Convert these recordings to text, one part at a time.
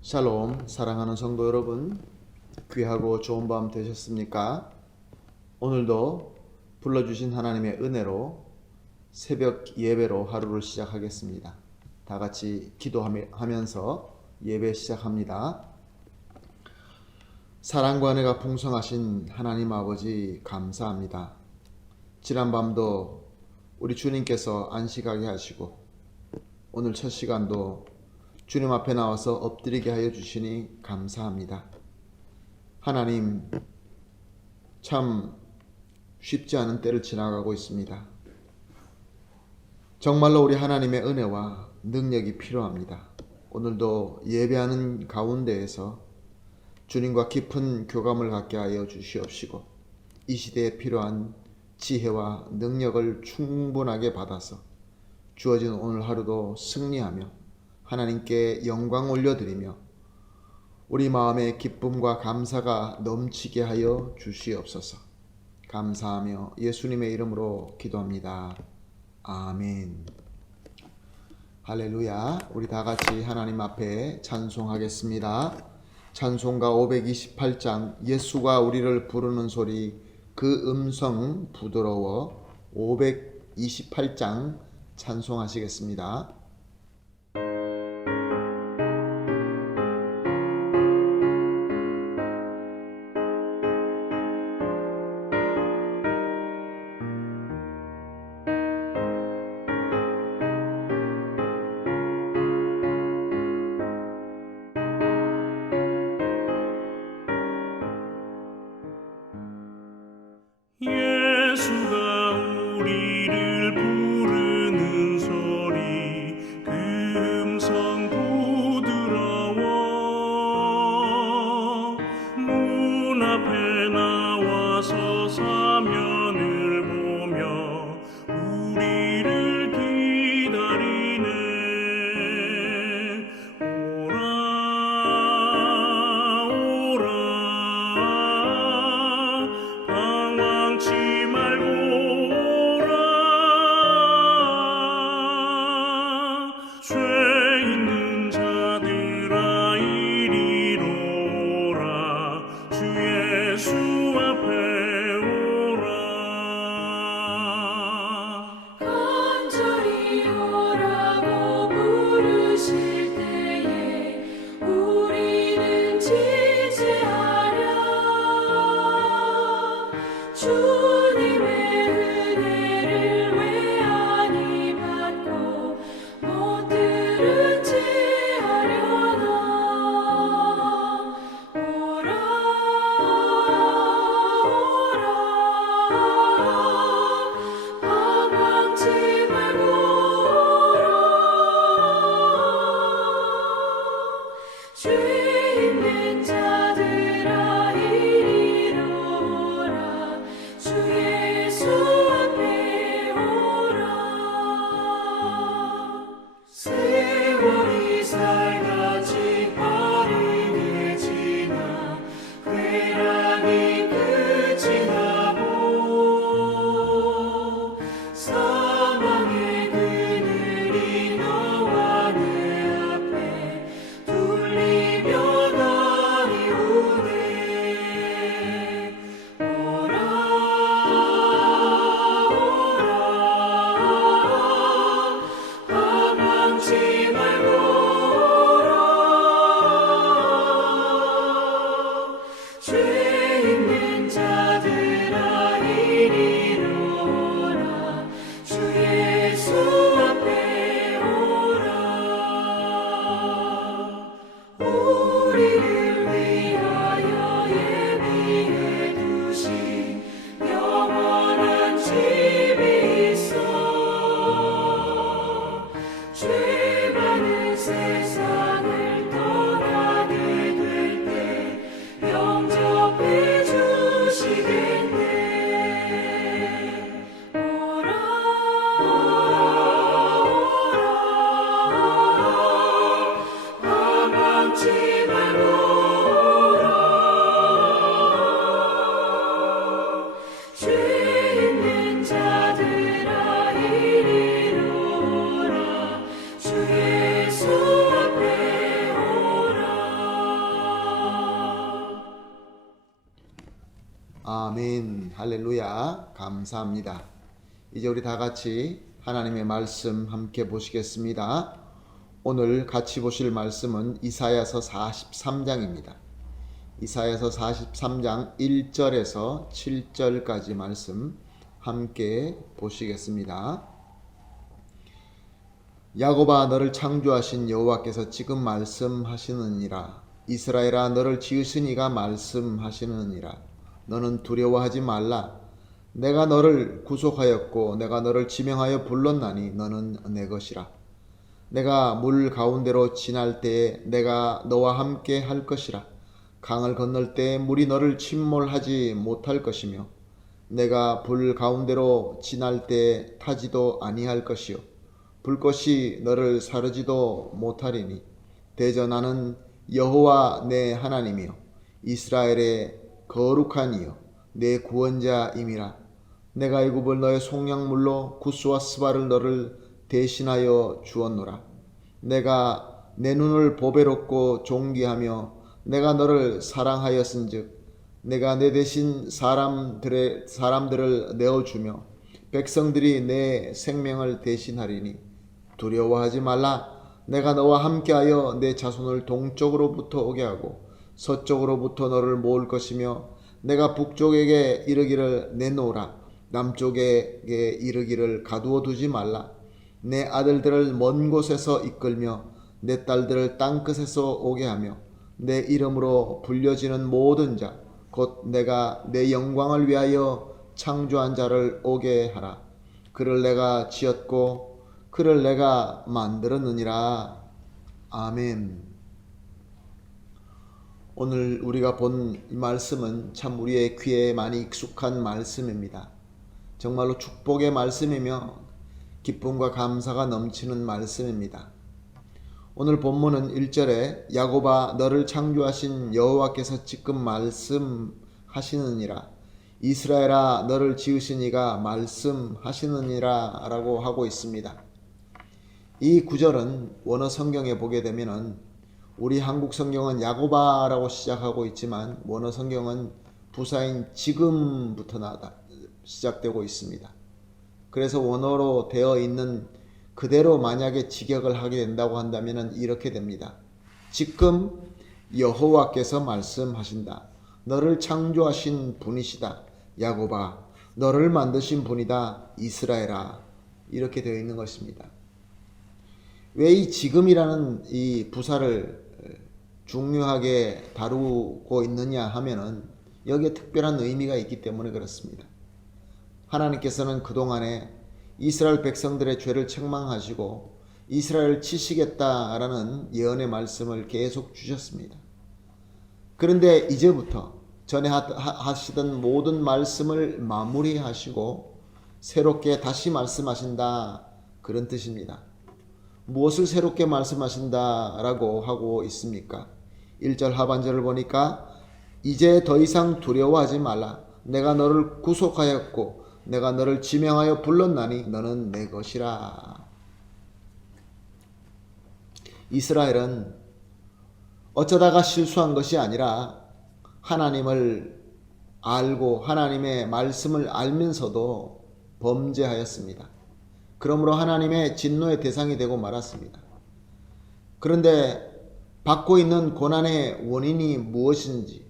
샬롬, 사랑하는 성도 여러분, 귀하고 좋은 밤 되셨습니까? 오늘도 불러주신 하나님의 은혜로 새벽 예배로 하루를 시작하겠습니다. 다 같이 기도하면서 예배 시작합니다. 사랑과 은혜가 풍성하신 하나님 아버지 감사합니다. 지난 밤도 우리 주님께서 안식하게 하시고 오늘 첫 시간도 주님 앞에 나와서 엎드리게 하여 주시니 감사합니다. 하나님, 참 쉽지 않은 때를 지나가고 있습니다. 정말로 우리 하나님의 은혜와 능력이 필요합니다. 오늘도 예배하는 가운데에서 주님과 깊은 교감을 갖게 하여 주시옵시고 이 시대에 필요한 지혜와 능력을 충분하게 받아서 주어진 오늘 하루도 승리하며 하나님께 영광 올려드리며 우리 마음의 기쁨과 감사가 넘치게 하여 주시옵소서. 감사하며 예수님의 이름으로 기도합니다. 아멘. 할렐루야. 우리 다 같이 하나님 앞에 찬송하겠습니다. 찬송가 528장 예수가 우리를 부르는 소리 그 음성 부드러워 528장 찬송하시겠습니다. 예수가 우리를 부르는 소리 그 음성 부드러워 문 앞에 나와서 사면을 보며 우리를 기다리네. 오라 오라 방황치 말고 오라. 죄 있는 자들아 이리로 오라. 주 예수 앞에 오라. 간절히 오라고 부르실 때에 우리는 지체하랴. 주님의 은혜를 왜 아니 받고 못 들은지 하려나. 오라 오라 방황치 말고 오라. 죄 있는 자들아 이리로 오라. 주 예수 앞에 오라. 세월이 살같이 빠르게 지나 쾌락이 끝이 나고 사망의 그늘이 너와 내 앞에 둘리며 다니네. 아멘. 할렐루야. 감사합니다. 이제 우리 다 같이 하나님의 말씀 함께 보시겠습니다. 오늘 같이 보실 말씀은 이사야서 43장입니다. 이사야서 43장 1절에서 7절까지 말씀 함께 보시겠습니다. 야곱아, 너를 창조하신 여호와께서 지금 말씀하시느니라. 이스라엘아, 너를 지으신 이가 말씀하시느니라. 너는 두려워하지 말라. 내가 너를 구속하였고 내가 너를 지명하여 불렀나니 너는 내 것이라. 내가 물 가운데로 지날 때에 내가 너와 함께 할 것이라. 강을 건널 때에 물이 너를 침몰하지 못할 것이며 내가 불 가운데로 지날 때에 타지도 아니할 것이요 불꽃이 너를 사르지도 못하리니 대저 나는 여호와 내 하나님이요 이스라엘의 거룩한 이요 내 구원자임이라. 내가 애굽을 너의 속량물로 구스와 스바를 너를 대신하여 주었노라. 내가 내 눈을 보배롭고 존귀하며 내가 너를 사랑하였은즉 내가 내 대신 사람들을 내어주며 백성들이 내 생명을 대신하리니 두려워하지 말라. 내가 너와 함께하여 내 자손을 동쪽으로부터 오게 하고 서쪽으로부터 너를 모을 것이며 내가 북쪽에게 이르기를 내놓으라. 남쪽에게 이르기를 가두어 두지 말라. 내 아들들을 먼 곳에서 이끌며 내 딸들을 땅끝에서 오게 하며 내 이름으로 불려지는 모든 자 곧 내가 내 영광을 위하여 창조한 자를 오게 하라. 그를 내가 지었고 그를 내가 만들었느니라. 아멘. 오늘 우리가 본 이 말씀은 참 우리의 귀에 많이 익숙한 말씀입니다. 정말로 축복의 말씀이며 기쁨과 감사가 넘치는 말씀입니다. 오늘 본문은 1절에 야곱아, 너를 창조하신 여호와께서 지금 말씀하시느니라. 이스라엘아, 너를 지으신 이가 말씀하시느니라 라고 하고 있습니다. 이 구절은 원어 성경에 보게 되면은 우리 한국 성경은 야곱아라고 시작하고 있지만 원어 성경은 부사인 지금부터 시작되고 있습니다. 그래서 원어로 되어 있는 그대로 만약에 직역을 하게 된다고 한다면 이렇게 됩니다. 지금 여호와께서 말씀하신다. 너를 창조하신 분이시다. 야곱아, 너를 만드신 분이다. 이스라엘아. 이렇게 되어 있는 것입니다. 왜 이 지금이라는 이 부사를 중요하게 다루고 있느냐 하면은 여기에 특별한 의미가 있기 때문에 그렇습니다. 하나님께서는 그동안에 이스라엘 백성들의 죄를 책망하시고 이스라엘을 치시겠다라는 예언의 말씀을 계속 주셨습니다. 그런데 이제부터 전에 하시던 모든 말씀을 마무리하시고 새롭게 다시 말씀하신다, 그런 뜻입니다. 무엇을 새롭게 말씀하신다라고 하고 있습니까? 1절 하반절을 보니까 이제 더 이상 두려워하지 말라. 내가 너를 구속하였고 내가 너를 지명하여 불렀나니 너는 내 것이라. 이스라엘은 어쩌다가 실수한 것이 아니라 하나님을 알고 하나님의 말씀을 알면서도 범죄하였습니다. 그러므로 하나님의 진노의 대상이 되고 말았습니다. 그런데 받고 있는 고난의 원인이 무엇인지,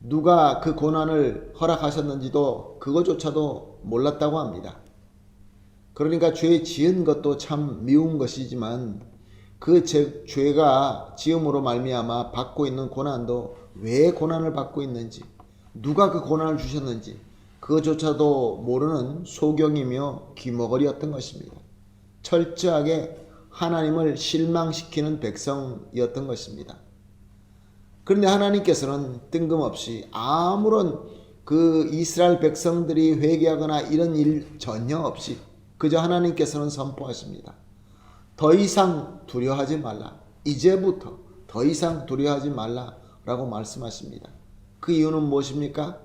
누가 그 고난을 허락하셨는지도 그것조차도 몰랐다고 합니다. 그러니까 죄 지은 것도 참 미운 것이지만 그 죄가 지음으로 말미암아 받고 있는 고난도 왜 고난을 받고 있는지, 누가 그 고난을 주셨는지 그것조차도 모르는 소경이며 귀머거리였던 것입니다. 철저하게 하나님을 실망시키는 백성이었던 것입니다. 그런데 하나님께서는 뜬금없이 아무런 그 이스라엘 백성들이 회개하거나 이런 일 전혀 없이 그저 하나님께서는 선포하십니다. 더 이상 두려워하지 말라. 이제부터 더 이상 두려워하지 말라라고 말씀하십니다. 그 이유는 무엇입니까?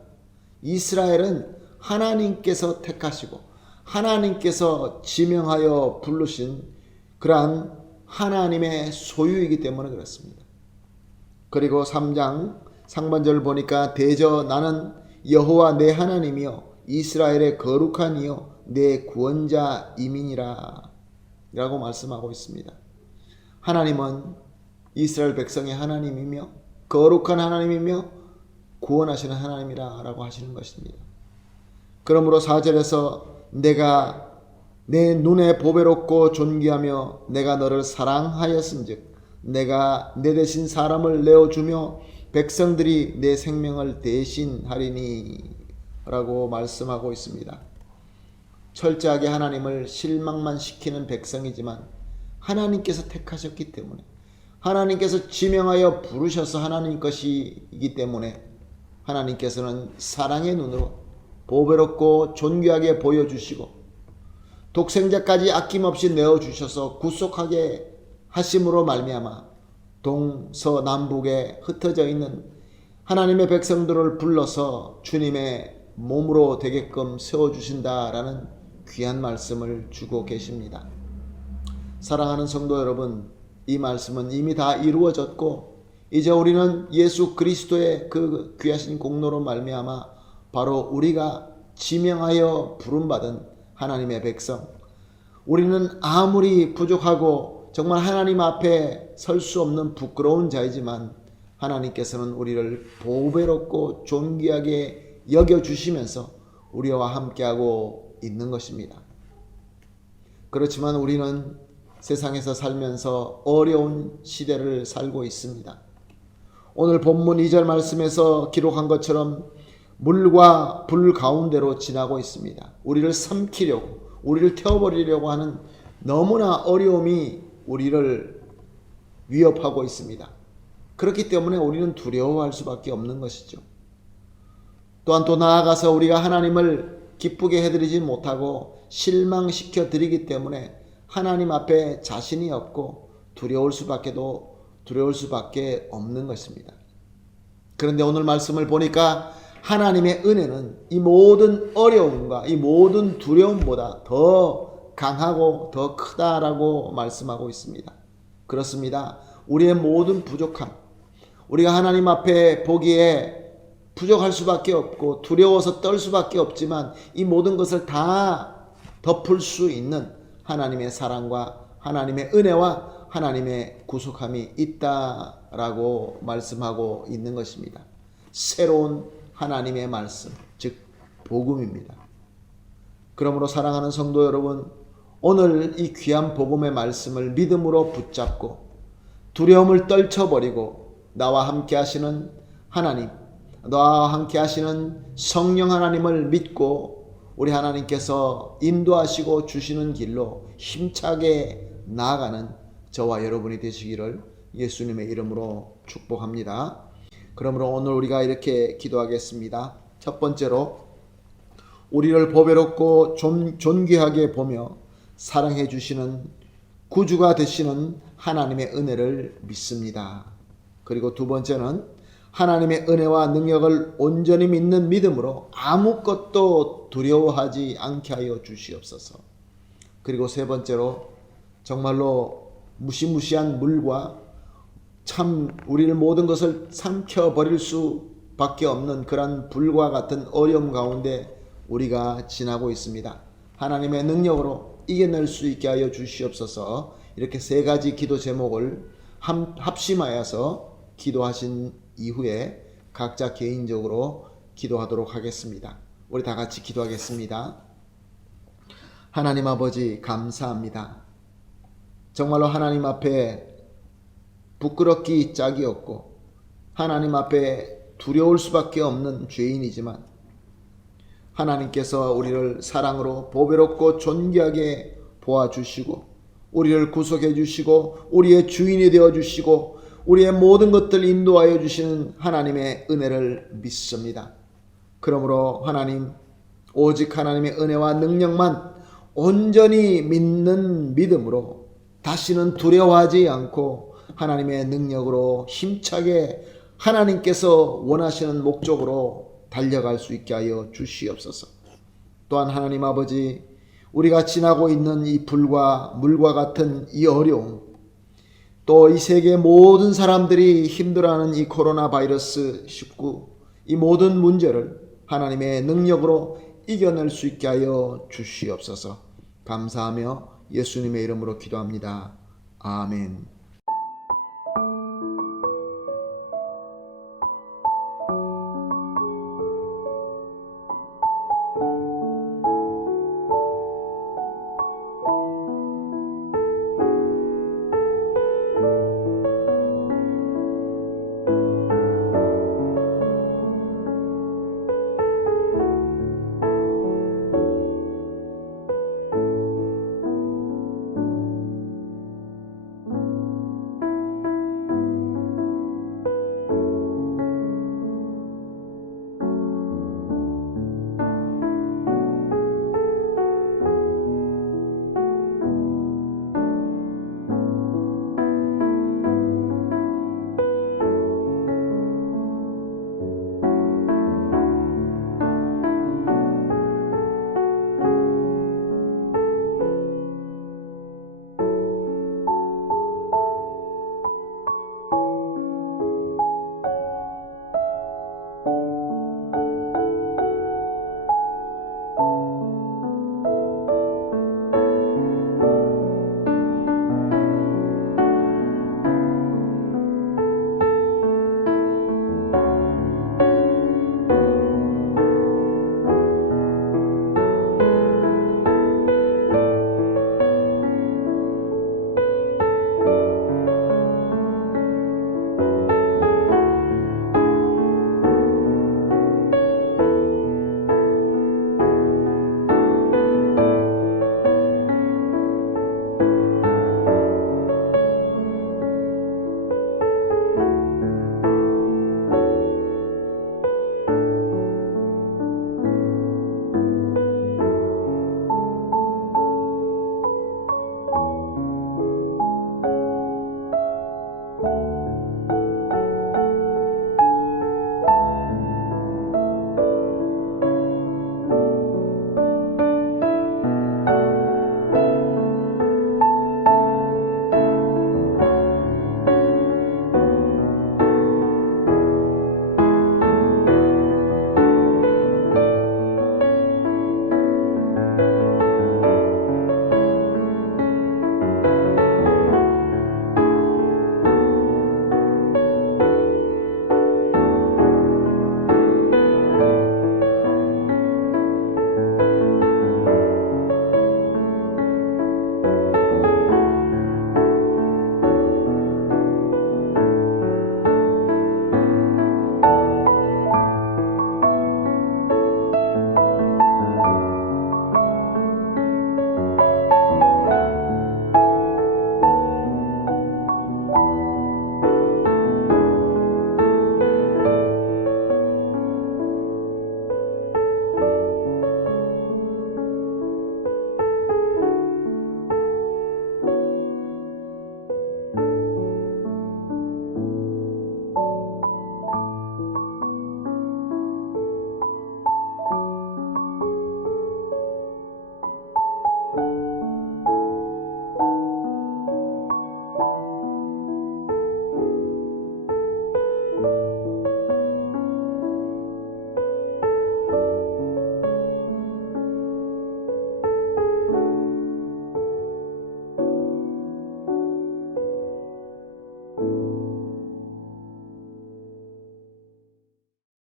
이스라엘은 하나님께서 택하시고 하나님께서 지명하여 부르신 그러한 하나님의 소유이기 때문에 그렇습니다. 그리고 3장 상반절 보니까 대저 나는 여호와 내 하나님이여 이스라엘의 거룩한 이여 내 구원자 이민이라 라고 말씀하고 있습니다. 하나님은 이스라엘 백성의 하나님이며 거룩한 하나님이며 구원하시는 하나님이라 라고 하시는 것입니다. 그러므로 4절에서 내가 내 눈에 보배롭고 존귀하며 내가 너를 사랑하였은즉 내가 내 대신 사람을 내어주며 백성들이 내 생명을 대신하리니 라고 말씀하고 있습니다. 철저하게 하나님을 실망만 시키는 백성이지만 하나님께서 택하셨기 때문에 하나님께서 지명하여 부르셔서 하나님 것이기 때문에 하나님께서는 사랑의 눈으로 보배롭고 존귀하게 보여주시고 독생자까지 아낌없이 내어주셔서 구속하게 하심으로 말미암아 동서남북에 흩어져 있는 하나님의 백성들을 불러서 주님의 몸으로 되게끔 세워주신다라는 귀한 말씀을 주고 계십니다. 사랑하는 성도 여러분, 이 말씀은 이미 다 이루어졌고 이제 우리는 예수 그리스도의 그 귀하신 공로로 말미암아 바로 우리가 지명하여 부름받은 하나님의 백성, 우리는 아무리 부족하고 정말 하나님 앞에 설 수 없는 부끄러운 자이지만 하나님께서는 우리를 보배롭고 존귀하게 여겨주시면서 우리와 함께하고 있는 것입니다. 그렇지만 우리는 세상에서 살면서 어려운 시대를 살고 있습니다. 오늘 본문 2절 말씀에서 기록한 것처럼 물과 불 가운데로 지나고 있습니다. 우리를 삼키려고, 우리를 태워버리려고 하는 너무나 어려움이 우리를 위협하고 있습니다. 그렇기 때문에 우리는 두려워할 수밖에 없는 것이죠. 또한 또 나아가서 우리가 하나님을 기쁘게 해드리지 못하고 실망시켜 드리기 때문에 하나님 앞에 자신이 없고 두려울 수밖에 없는 것입니다. 그런데 오늘 말씀을 보니까 하나님의 은혜는 이 모든 어려움과 이 모든 두려움보다 더 강하고 더 크다라고 말씀하고 있습니다. 그렇습니다. 우리의 모든 부족함, 우리가 하나님 앞에 보기에 부족할 수밖에 없고 두려워서 떨 수밖에 없지만 이 모든 것을 다 덮을 수 있는 하나님의 사랑과 하나님의 은혜와 하나님의 구속함이 있다라고 말씀하고 있는 것입니다. 새로운 하나님의 말씀, 즉 복음입니다. 그러므로 사랑하는 성도 여러분, 오늘 이 귀한 복음의 말씀을 믿음으로 붙잡고 두려움을 떨쳐버리고 나와 함께 하시는 하나님, 나와 함께 하시는 성령 하나님을 믿고 우리 하나님께서 인도하시고 주시는 길로 힘차게 나아가는 저와 여러분이 되시기를 예수님의 이름으로 축복합니다. 그러므로 오늘 우리가 이렇게 기도하겠습니다. 첫 번째로 우리를 보배롭고 존귀하게 보며 사랑해 주시는 구주가 되시는 하나님의 은혜를 믿습니다. 그리고 두 번째는 하나님의 은혜와 능력을 온전히 믿는 믿음으로 아무것도 두려워하지 않게 하여 주시옵소서. 그리고 세 번째로 정말로 무시무시한 물과 참 우리를 모든 것을 삼켜버릴 수밖에 없는 그런 불과 같은 어려움 가운데 우리가 지나고 있습니다. 하나님의 능력으로 이겨낼 수 있게 하여 주시옵소서. 이렇게 세 가지 기도 제목을 합심하여서 기도하신 이후에 각자 개인적으로 기도하도록 하겠습니다. 우리 다 같이 기도하겠습니다. 하나님 아버지 감사합니다. 정말로 하나님 앞에 부끄럽기 짝이 없고 하나님 앞에 두려울 수밖에 없는 죄인이지만 하나님께서 우리를 사랑으로 보배롭고 존귀하게 보아주시고 우리를 구속해 주시고 우리의 주인이 되어 주시고 우리의 모든 것들 인도하여 주시는 하나님의 은혜를 믿습니다. 그러므로 하나님, 오직 하나님의 은혜와 능력만 온전히 믿는 믿음으로 다시는 두려워하지 않고 하나님의 능력으로 힘차게 하나님께서 원하시는 목적으로 달려갈 수 있게 하여 주시옵소서. 또한 하나님 아버지, 우리가 지나고 있는 이 불과 물과 같은 이 어려움, 또 이 세계 모든 사람들이 힘들어하는 이 코로나 바이러스 19, 이 모든 문제를 하나님의 능력으로 이겨낼 수 있게 하여 주시옵소서. 감사하며 예수님의 이름으로 기도합니다. 아멘.